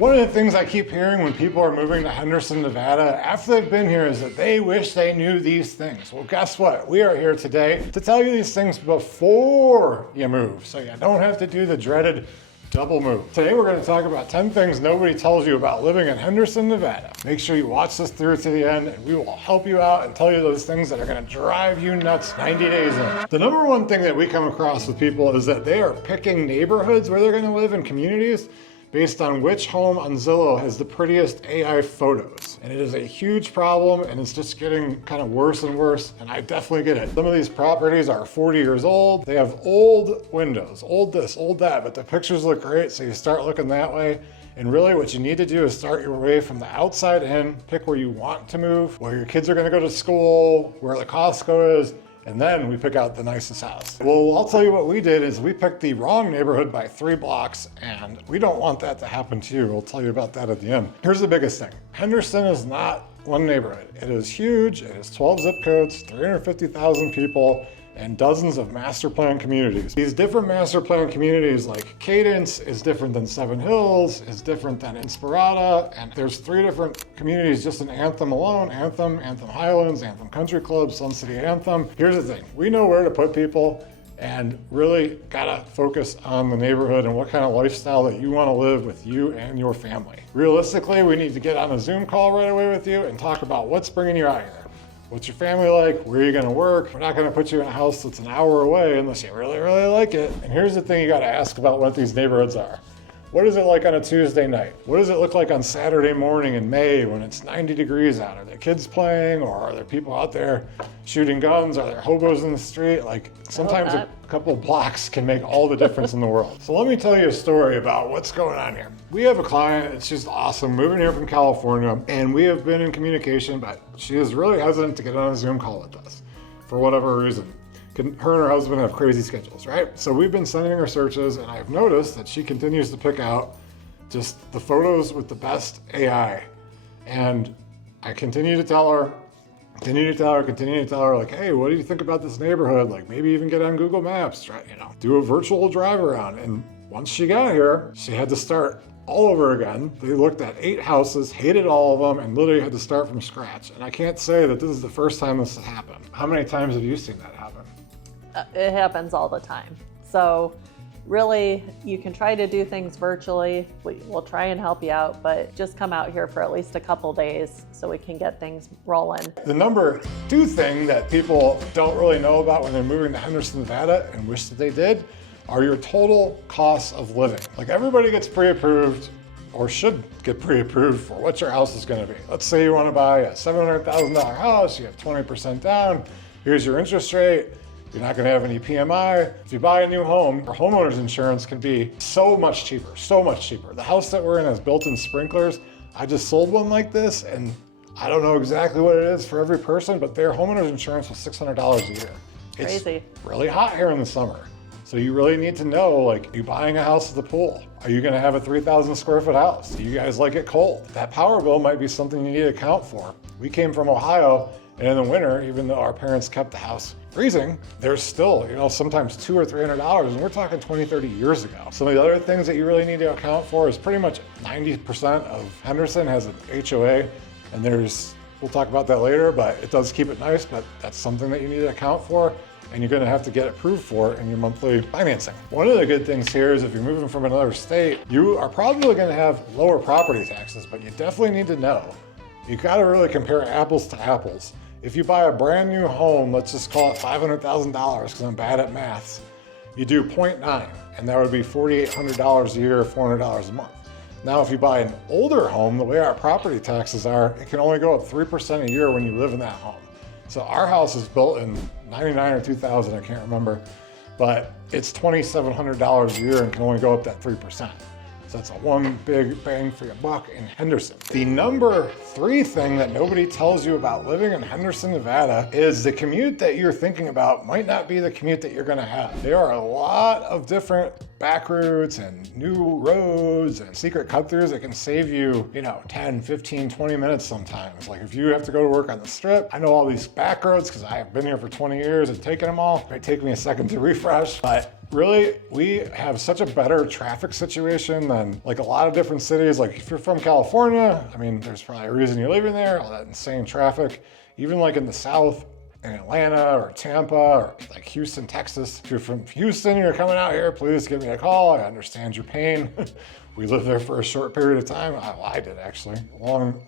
One of the things I keep hearing when people are moving to Henderson, Nevada, after they've been here, is that they wish they knew these things. Well, guess what? We are here today to tell you these things before you move, so you don't have to do the dreaded double move. Today we're going to talk about 10 things nobody tells you about living in Henderson, Nevada. Make sure you watch this through to the end, and we will help you out and tell you those things that are going to drive you nuts 90 days in. The number one thing that we come across with people is that they are picking neighborhoods where they're going to live in communities based on which home on Zillow has the prettiest AI photos. And it is a huge problem, and it's just getting kind of worse and worse, and I definitely get it. Some of these properties are 40 years old. They have old windows, old this, old that, but the pictures look great, so you start looking that way. And really what you need to do is start your way from the outside in, pick where you want to move, where your kids are gonna go to school, where the Costco is, and then we pick out the nicest house. Well, I'll tell you what we did is we picked the wrong neighborhood by 3 blocks, and we don't want that to happen to you. We'll tell you about that at the end. Here's the biggest thing. Henderson is not one neighborhood. It is huge. It is 12 zip codes, 350,000 people, and dozens of master plan communities. These different master plan communities, like Cadence is different than Seven Hills, is different than INSPIRADA, and there's 3 different communities just in Anthem alone: Anthem, Anthem Highlands, Anthem Country Club, Sun City Anthem. Here's the thing, we know where to put people, and really gotta focus on the neighborhood and what kind of lifestyle that you wanna live with you and your family. Realistically, we need to get on a Zoom call right away with you and talk about what's bringing you out here. What's your family like? Where are you gonna work? We're not gonna put you in a house that's an hour away unless you really, really like it. And here's the thing you gotta ask about what these neighborhoods are. What is it like on a Tuesday night? What does it look like on Saturday morning in May when it's 90 degrees out? Are there kids playing, or are there people out there shooting guns? Are there hobos in the street? Like, sometimes a couple of blocks can make all the difference in the world. So let me tell you a story about what's going on here. We have a client, it's just awesome, moving here from California, and we have been in communication, but she is really hesitant to get on a Zoom call with us for whatever reason. Her and her husband have crazy schedules, right? So we've been sending her searches, and I've noticed that she continues to pick out just the photos with the best AI. And I continue to tell her, like, hey, what do you think about this neighborhood? Like, maybe even get on Google Maps, right? You know, do a virtual drive around. And once she got here, she had to start all over again. They looked at 8 houses, hated all of them, and literally had to start from scratch. And I can't say that this is the first time this has happened. How many times have you seen that happen? It happens all the time. So really, you can try to do things virtually. We'll try and help you out, but just come out here for at least a couple days so we can get things rolling. The number 2 thing that people don't really know about when they're moving to Henderson, Nevada, and wish that they did, are your total costs of living. Like, everybody gets pre-approved, or should get pre-approved for what your house is gonna be. Let's say you wanna buy a $700,000 house, you have 20% down, here's your interest rate, you're not gonna have any PMI. If you buy a new home, your homeowner's insurance can be so much cheaper, so much cheaper. The house that we're in has built-in sprinklers. I just sold one like this, and I don't know exactly what it is for every person, but their homeowner's insurance was $600 a year. Crazy. It's really hot here in the summer. So you really need to know, like, are you buying a house with a pool? Are you gonna have a 3,000 square foot house? Do you guys like it cold? That power bill might be something you need to account for. We came from Ohio, and in the winter, even though our parents kept the house freezing, there's still, you know, sometimes $200 or $300, and we're talking 20, 30 years ago. Some of the other things that you really need to account for is pretty much 90% of Henderson has an HOA, and we'll talk about that later, but it does keep it nice, but that's something that you need to account for, and you're gonna have to get approved for in your monthly financing. One of the good things here is if you're moving from another state, you are probably gonna have lower property taxes, but you definitely need to know. You gotta really compare apples to apples. If you buy a brand new home, let's just call it $500,000 because I'm bad at maths, you do 0.9, and that would be $4,800 a year, $400 a month. Now, if you buy an older home, the way our property taxes are, it can only go up 3% a year when you live in that home. So our house is built in 99 or 2000, I can't remember, but it's $2,700 a year and can only go up that 3%. So that's a one big bang for your buck in Henderson. The number 3 thing that nobody tells you about living in Henderson, Nevada is the commute that you're thinking about might not be the commute that you're gonna have. There are a lot of different back routes and new roads and secret cut-throughs that can save you, 10, 15, 20 minutes sometimes. Like if you have to go to work on the strip, I know all these back roads because I have been here for 20 years and taken them all. It might take me a second to refresh, but really, we have such a better traffic situation than like a lot of different cities. Like if you're from California, I mean, there's probably a reason you're living there, all that insane traffic. Even like in the South, in Atlanta or Tampa or like Houston, Texas. If you're from Houston, you're coming out here, please give me a call. I understand your pain. We lived there for a short period of time. I did actually,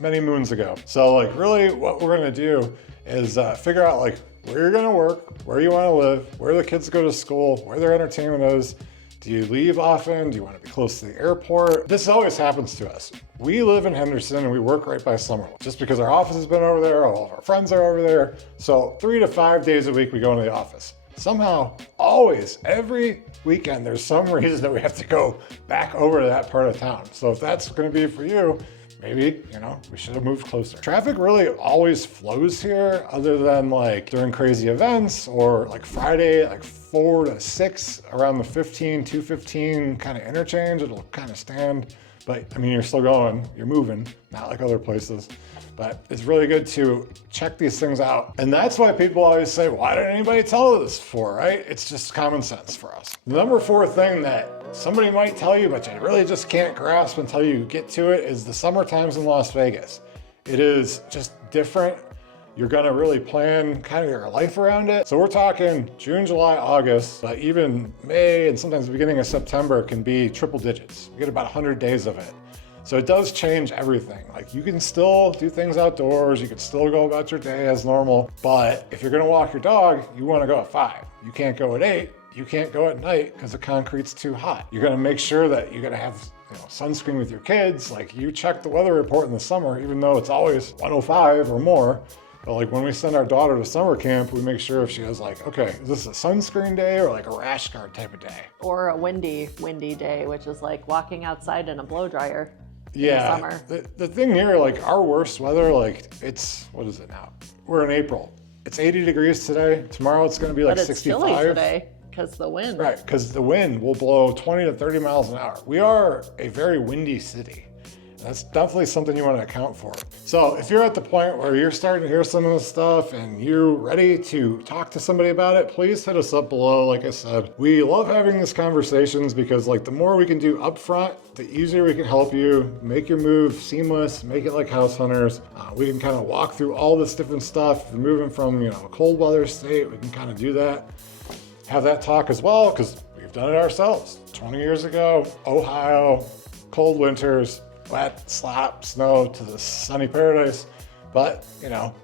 many moons ago. So like really what we're gonna do is figure out like where you're gonna work, where you wanna live, where the kids go to school, where their entertainment is. Do you leave often? Do you want to be close to the airport? This always happens to us. We live in Henderson and we work right by Summerlin. Just because our office has been over there, all of our friends are over there. So 3 to 5 days a week we go into the office. Somehow, always, every weekend, there's some reason that we have to go back over to that part of town. So if that's gonna be for you, maybe, we should have moved closer. Traffic really always flows here other than like during crazy events or like Friday, like 4 to 6 around the 215 kind of interchange. It'll kind of stand, but I mean, you're still going, you're moving, not like other places. But it's really good to check these things out. And that's why people always say, why didn't anybody tell us this before, right? It's just common sense for us. The number 4 thing that somebody might tell you, but you really just can't grasp until you get to it is the summer times in Las Vegas. It is just different. You're gonna really plan kind of your life around it. So we're talking June, July, August, but even May and sometimes the beginning of September can be triple digits. You get about 100 days of it. So it does change everything. Like you can still do things outdoors, you can still go about your day as normal, but if you're gonna walk your dog, you wanna go at 5. You can't go at 8, you can't go at night because the concrete's too hot. You're gonna make sure that you're gonna have sunscreen with your kids. Like you check the weather report in the summer, even though it's always 105 or more. But like when we send our daughter to summer camp, we make sure if she has like, okay, is this a sunscreen day or like a rash guard type of day? Or a windy day, which is like walking outside in a blow dryer. Yeah, in the summer. The thing here, like our worst weather, like it's, what is it now? We're in April. It's 80 degrees today. Tomorrow it's gonna be like 65. But it's chilly today because the wind. Right, because the wind will blow 20 to 30 miles an hour. We are a very windy city. That's definitely something you want to account for. So if you're at the point where you're starting to hear some of this stuff and you're ready to talk to somebody about it, please hit us up below. Like I said, we love having these conversations because like the more we can do upfront, the easier we can help you make your move seamless, make it like house hunters. We can kind of walk through all this different stuff. If you're moving from a cold weather state, we can kind of do that. Have that talk as well because we've done it ourselves. 20 years ago, Ohio, cold winters, wet, slop, snow to the sunny paradise. But,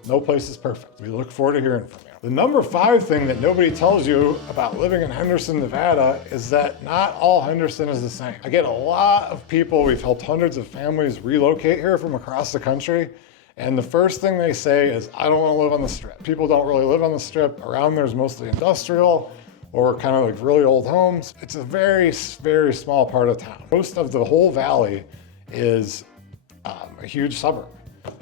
no place is perfect. We look forward to hearing from you. The number 5 thing that nobody tells you about living in Henderson, Nevada is that not all Henderson is the same. I get a lot of people, we've helped hundreds of families relocate here from across the country. And the first thing they say is, I don't want to live on the Strip. People don't really live on the Strip. Around there's mostly industrial or kind of like really old homes. It's a very, very small part of town. Most of the whole valley is a huge suburb.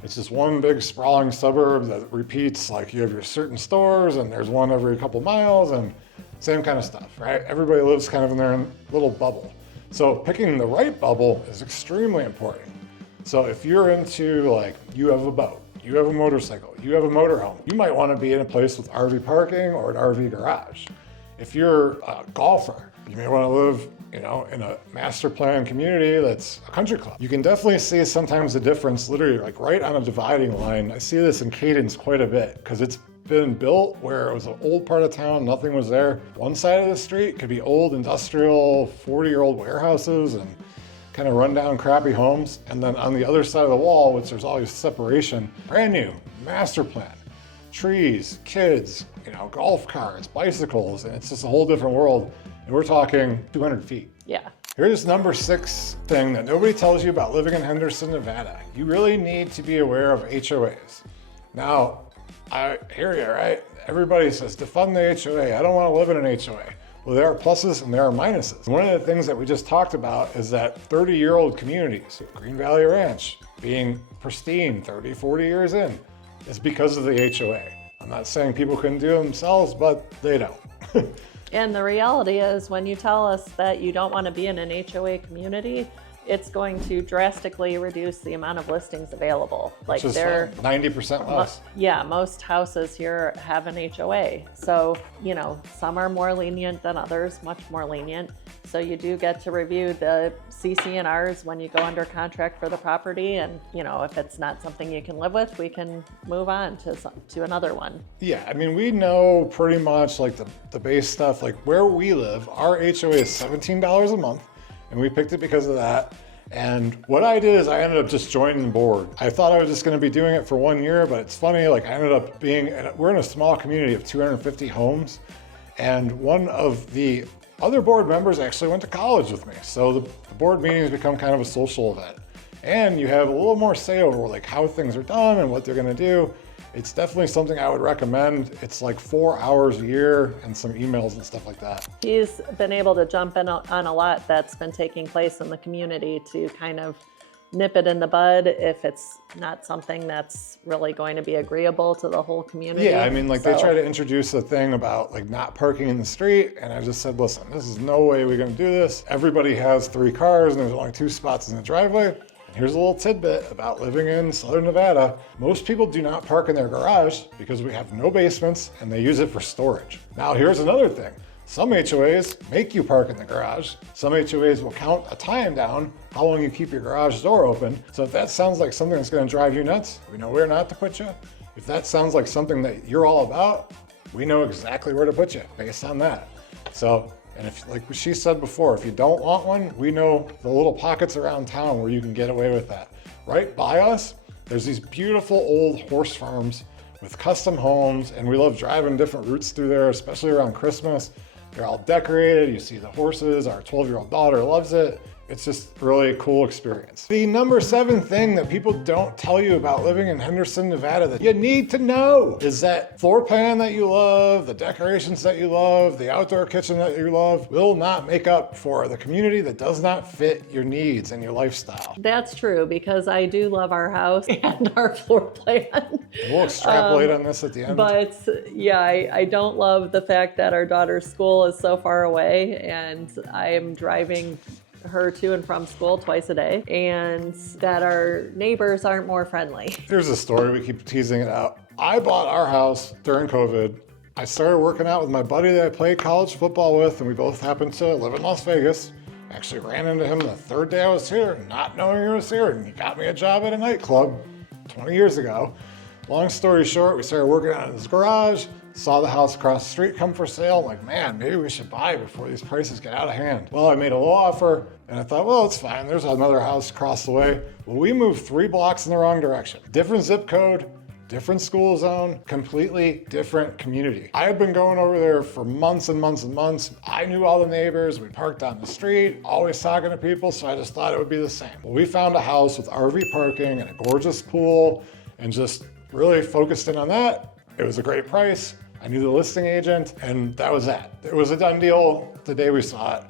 It's just one big sprawling suburb that repeats, like you have your certain stores and there's one every couple miles and same kind of stuff, right? Everybody lives kind of in their own little bubble. So picking the right bubble is extremely important. So if you're into like, you have a boat, you have a motorcycle, you have a motorhome, you might want to be in a place with RV parking or an RV garage. If you're a golfer, you may want to live in a master plan community that's a country club. You can definitely see sometimes the difference literally like right on a dividing line. I see this in Cadence quite a bit because it's been built where it was an old part of town, nothing was there. One side of the street could be old industrial, 40-year-old warehouses and kind of rundown crappy homes. And then on the other side of the wall, which there's always separation, brand new, master plan, trees, kids, golf carts, bicycles, and it's just a whole different world. And we're talking 200 feet. Yeah. Here's number 6 thing that nobody tells you about living in Henderson, Nevada. You really need to be aware of HOAs. Now, I hear you, right? Everybody says defund the HOA. I don't want to live in an HOA. Well, there are pluses and there are minuses. One of the things that we just talked about is that 30-year-old communities, Green Valley Ranch, being pristine 30, 40 years in, is because of the HOA. I'm not saying people couldn't do it themselves, but they don't. And the reality is when you tell us that you don't want to be in an HOA community, it's going to drastically reduce the amount of listings available. Like Which is they're 90% less. yeah, most houses here have an HOA. So, you know, some are more lenient than others, much more lenient. So you do get to review the CC&Rs when you go under contract for the property. And, you know, if it's not something you can live with, we can move on to another one. Yeah, I mean, we know pretty much like the base stuff. Like where we live, our HOA is $17 a month, and we picked it because of that. And what I did is I ended up just joining the board. I thought I was just gonna be doing it for 1 year, but it's funny, like I ended up we're in a small community of 250 homes, and one of the other board members actually went to college with me. So the board meetings become kind of a social event. And you have a little more say over like how things are done and what they're gonna do. It's definitely something I would recommend. It's like 4 hours a year and some emails and stuff like that. He's been able to jump in on a lot that's been taking place in the community to kind of nip it in the bud if it's not something that's really going to be agreeable to the whole community. Yeah, I mean, like they try to introduce a thing about like not parking in the street, and I just said, listen, this is no way we're gonna do this. Everybody has 3 cars and there's only 2 spots in the driveway. And here's a little tidbit about living in Southern Nevada. Most people do not park in their garage because we have no basements and they use it for storage. Now here's another thing. Some HOAs make you park in the garage. Some HOAs will count a time down, how long you keep your garage door open. So if that sounds like something that's gonna drive you nuts, we know where not to put you. If that sounds like something that you're all about, we know exactly where to put you based on that. So, and if, like she said before, if you don't want one, we know the little pockets around town where you can get away with that. Right by us, there's these beautiful old horse farms with custom homes, and we love driving different routes through there, especially around Christmas. They're all decorated. You see the horses. Our 12-year-old daughter loves it. It's just really a cool experience. The number 7 thing that people don't tell you about living in Henderson, Nevada that you need to know is that floor plan that you love, the decorations that you love, the outdoor kitchen that you love will not make up for the community that does not fit your needs and your lifestyle. That's true, because I do love our house and our floor plan. We'll extrapolate on this at the end. But yeah, I don't love the fact that our daughter's school is so far away and I am driving her to and from school twice a day, and that our neighbors aren't more friendly. Here's a story, we keep teasing it out. I bought our house during COVID. I started working out with my buddy that I played college football with, and we both happened to live in Las Vegas. Actually ran into him the 3rd day I was here, not knowing he was here, and he got me a job at a nightclub 20 years ago. Long story short, we started working out in his garage, saw the house across the street come for sale. I'm like, man, maybe we should buy before these prices get out of hand. Well, I made a low offer and I thought, well, it's fine. There's another house across the way. Well, we moved 3 blocks in the wrong direction. Different zip code, different school zone, completely different community. I had been going over there for months and months and months. I knew all the neighbors. We parked on the street, always talking to people. So I just thought it would be the same. Well, we found a house with RV parking and a gorgeous pool and just really focused in on that. It was a great price. I knew the listing agent, and that was that. It was a done deal the day we saw it.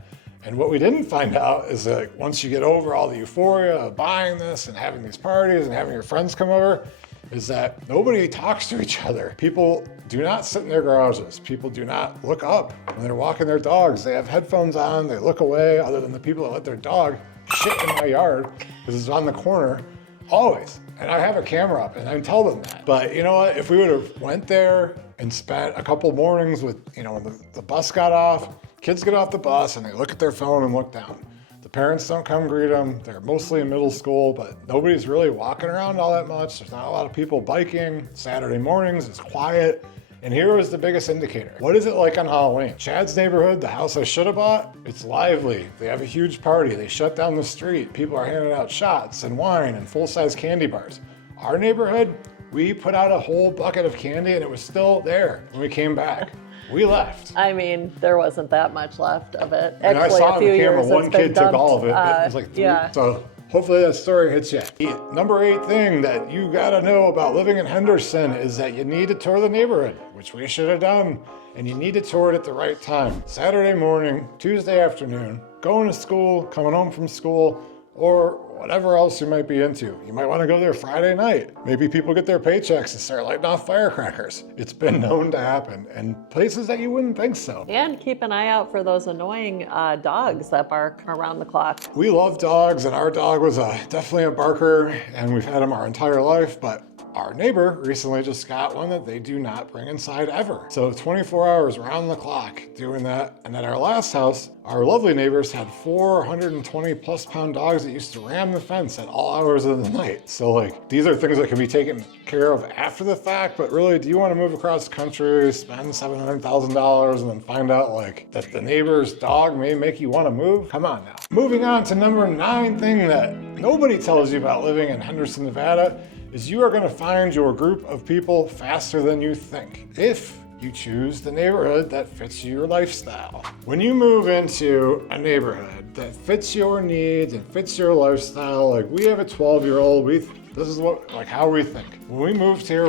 And what we didn't find out is that once you get over all the euphoria of buying this and having these parties and having your friends come over, is that nobody talks to each other. People do not sit in their garages. People do not look up when they're walking their dogs. They have headphones on, they look away, other than the people that let their dog shit in my yard because it's on the corner, always. And I have a camera up and I tell them that. But you know what, if we would have went there and spent a couple mornings with, you know, when the bus got off, kids get off the bus and they look at their phone and look down. The parents don't come greet them. They're mostly in middle school, but nobody's really walking around all that much. There's not a lot of people biking. Saturday mornings, it's quiet. And here was the biggest indicator. What is it like on Halloween? Chad's neighborhood, the house I should have bought, it's lively. They have a huge party. They shut down the street. People are handing out shots and wine and full-size candy bars. Our neighborhood, we put out a whole bucket of candy and it was still there when we came back. We left. I mean, there wasn't that much left of it. And I Actually, saw a on few the camera years one it's been kid took dumped. all of it, but it was like 3. Yeah. So hopefully that story hits you. The number 8 thing that you gotta know about living in Henderson is that you need to tour the neighborhood, which we should have done. And you need to tour it at the right time. Saturday morning, Tuesday afternoon, going to school, coming home from school, or whatever else you might be into. You might want to go there Friday night. Maybe people get their paychecks and start lighting off firecrackers. It's been known to happen, and places that you wouldn't think so. And keep an eye out for those annoying dogs that bark around the clock. We love dogs, and our dog was definitely a barker, and we've had him our entire life, but our neighbor recently just got one that they do not bring inside ever. So 24 hours round the clock doing that. And at our last house, our lovely neighbors had 420 plus pound dogs that used to ram the fence at all hours of the night. So like, these are things that can be taken care of after the fact, but really, do you want to move across the country, spend $700,000 and then find out like that the neighbor's dog may make you want to move? Come on now. Moving on to number 9 thing that nobody tells you about living in Henderson, Nevada, is you are going to find your group of people faster than you think if you choose the neighborhood that fits your lifestyle. When you move into a neighborhood that fits your needs and fits your lifestyle, like we have a 12-year-old, this is how we think. When we moved here,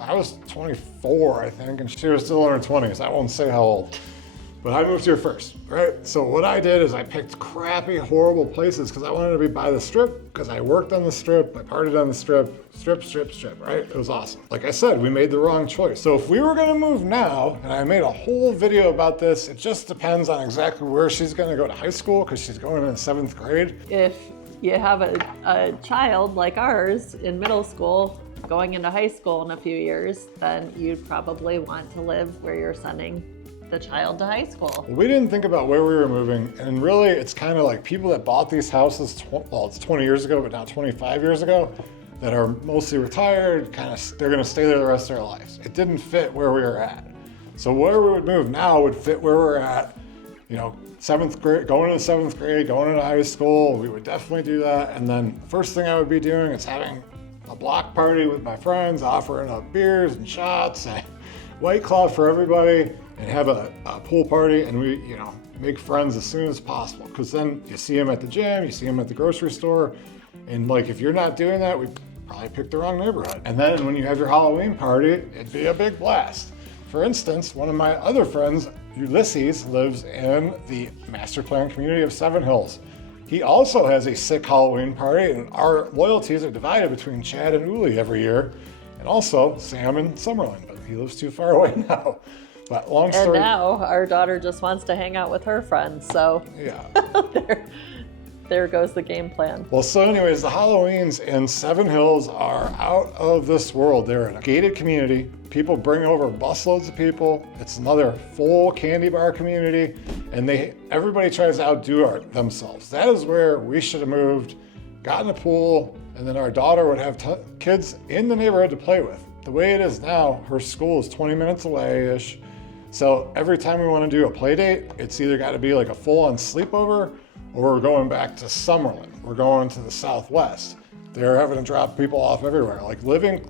I was 24, I think, and she was still in her 20s. I won't say how old. But I moved here first, right? So what I did is I picked crappy, horrible places because I wanted to be by the strip, because I worked on the strip, I partied on the strip, right? It was awesome. Like I said, we made the wrong choice. So if we were gonna move now, and I made a whole video about this, it just depends on exactly where she's gonna go to high school, because she's going in 7th grade. If you have a child like ours in middle school, going into high school in a few years, then you'd probably want to live where you're sending the child to high school. We didn't think about where we were moving, and really it's kind of like people that bought these houses, it's 20 years ago, but now 25 years ago, that are mostly retired, they're gonna stay there the rest of their lives. It didn't fit where we were at. So where we would move now would fit where we're at, 7th grade, going into 7th grade, going into high school, we would definitely do that. And then first thing I would be doing is having a block party with my friends, offering up beers and shots and White Claw for everybody, and have a pool party, and we, make friends as soon as possible. Because then you see them at the gym, you see them at the grocery store, and like if you're not doing that, we probably picked the wrong neighborhood. And then when you have your Halloween party, it'd be a big blast. For instance, one of my other friends, Ulysses, lives in the master plan community of Seven Hills. He also has a sick Halloween party, and our loyalties are divided between Chad and Uli every year, and also Sam and Summerlin, but he lives too far away now. But long story. And now our daughter just wants to hang out with her friends, so yeah. there goes the game plan. Well, so anyways, the Halloweens in Seven Hills are out of this world. They're in a gated community. People bring over busloads of people. It's another full candy bar community, and everybody tries to outdo themselves. That is where we should have moved, gotten a pool, and then our daughter would have kids in the neighborhood to play with. The way it is now, her school is 20 minutes away-ish. So every time we want to do a play date, it's either got to be like a full-on sleepover, or we're going back to Summerlin. We're going to the Southwest. They're having to drop people off everywhere. Like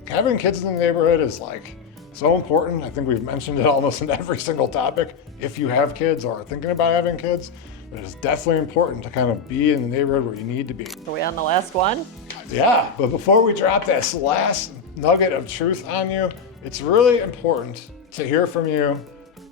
having kids in the neighborhood is like so important. I think we've mentioned it almost in every single topic. If you have kids or are thinking about having kids, but it's definitely important to kind of be in the neighborhood where you need to be. Are we on the last one? Yeah, but before we drop this last nugget of truth on you, it's really important to hear from you,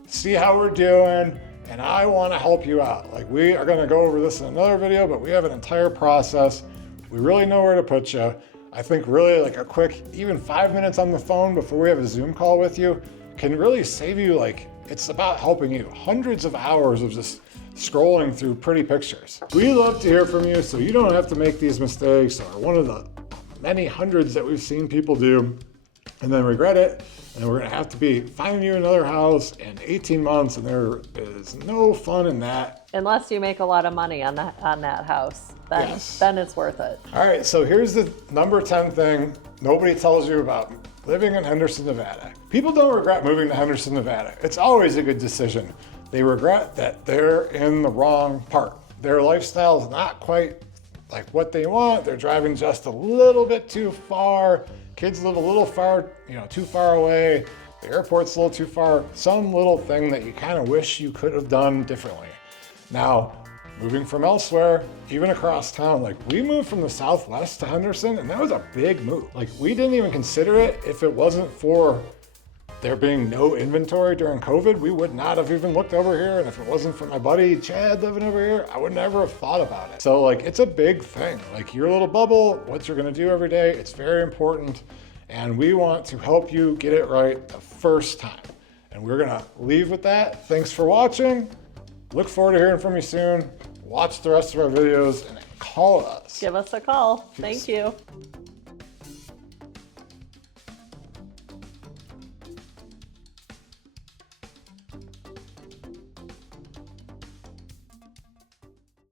see how we're doing, and I want to help you out. Like, we are going to go over this in another video, but we have an entire process. We really know where to put you. I think really like a quick, even 5 minutes on the phone before we have a Zoom call with you can really save you, it's about helping you. Hundreds of hours of just scrolling through pretty pictures. We love to hear from you, so you don't have to make these mistakes or one of the many hundreds that we've seen people do and then regret it. And we're gonna have to be finding you another house in 18 months, and there is no fun in that. Unless you make a lot of money on that house, then it's worth it. All right, so here's the number 10 thing nobody tells you about living in Henderson, Nevada. People don't regret moving to Henderson, Nevada. It's always a good decision. They regret that they're in the wrong part. Their lifestyle is not quite like what they want. They're driving just a little bit too far. Kids live a little far, too far away. The airport's a little too far. Some little thing that you kind of wish you could have done differently. Now, moving from elsewhere, even across town, we moved from the Southwest to Henderson, and that was a big move. We didn't even consider it if it wasn't for there being no inventory during COVID, we would not have even looked over here. And if it wasn't for my buddy Chad living over here, I would never have thought about it. So like, it's a big thing. Like your little bubble, what you're gonna do every day, it's very important. And we want to help you get it right the first time. And we're gonna leave with that. Thanks for watching. Look forward to hearing from you soon. Watch the rest of our videos and call us. Give us a call. Thank you.